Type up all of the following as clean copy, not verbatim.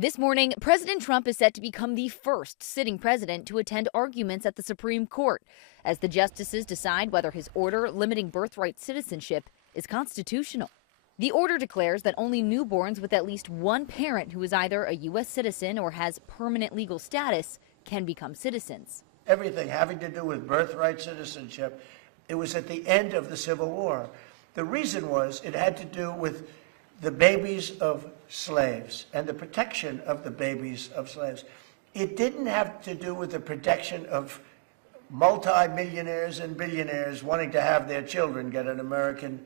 This morning, President Trump is set to become the first sitting president to attend arguments at the Supreme Court as the justices decide whether his order limiting birthright citizenship is constitutional. The order declares that only newborns with at least one parent who is either a U.S. citizen or has permanent legal status can become citizens. Everything having to do with birthright citizenship, it was at the end of the Civil War. The reason was it had to do with the babies of slaves and the protection of the babies of slaves. It didn't have to do with the protection of multi-millionaires and billionaires wanting to have their children get an American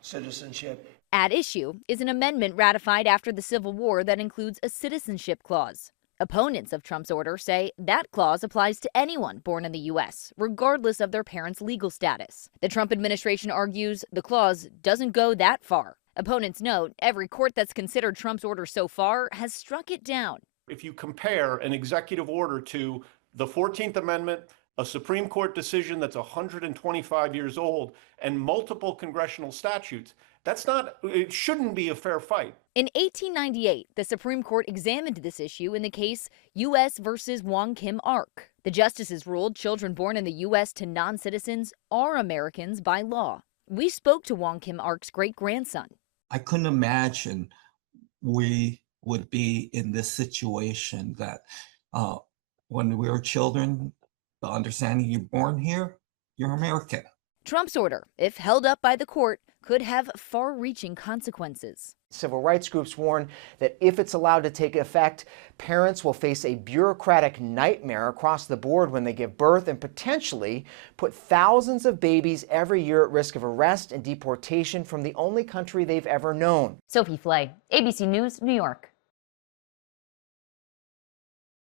citizenship. At issue is an amendment ratified after the Civil War that includes a citizenship clause. Opponents of Trump's order say that clause applies to anyone born in the U.S., regardless of their parents' legal status. The Trump administration argues the clause doesn't go that far. Opponents note every court that's considered Trump's order so far has struck it down. If you compare an executive order to the 14th Amendment, a Supreme Court decision that's 125 years old, and multiple congressional statutes, it shouldn't be a fair fight. In 1898, the Supreme Court examined this issue in the case U.S. versus Wong Kim Ark. The justices ruled children born in the U.S. to non-citizens are Americans by law. We spoke to Wong Kim Ark's great-grandson. I couldn't imagine we would be in this situation that when we were children, the understanding you're born here, you're American. Trump's order, if held up by the court, could have far-reaching consequences. Civil rights groups warn that if it's allowed to take effect, parents will face a bureaucratic nightmare across the board when they give birth and potentially put thousands of babies every year at risk of arrest and deportation from the only country they've ever known. Sophie Flay, ABC News, New York.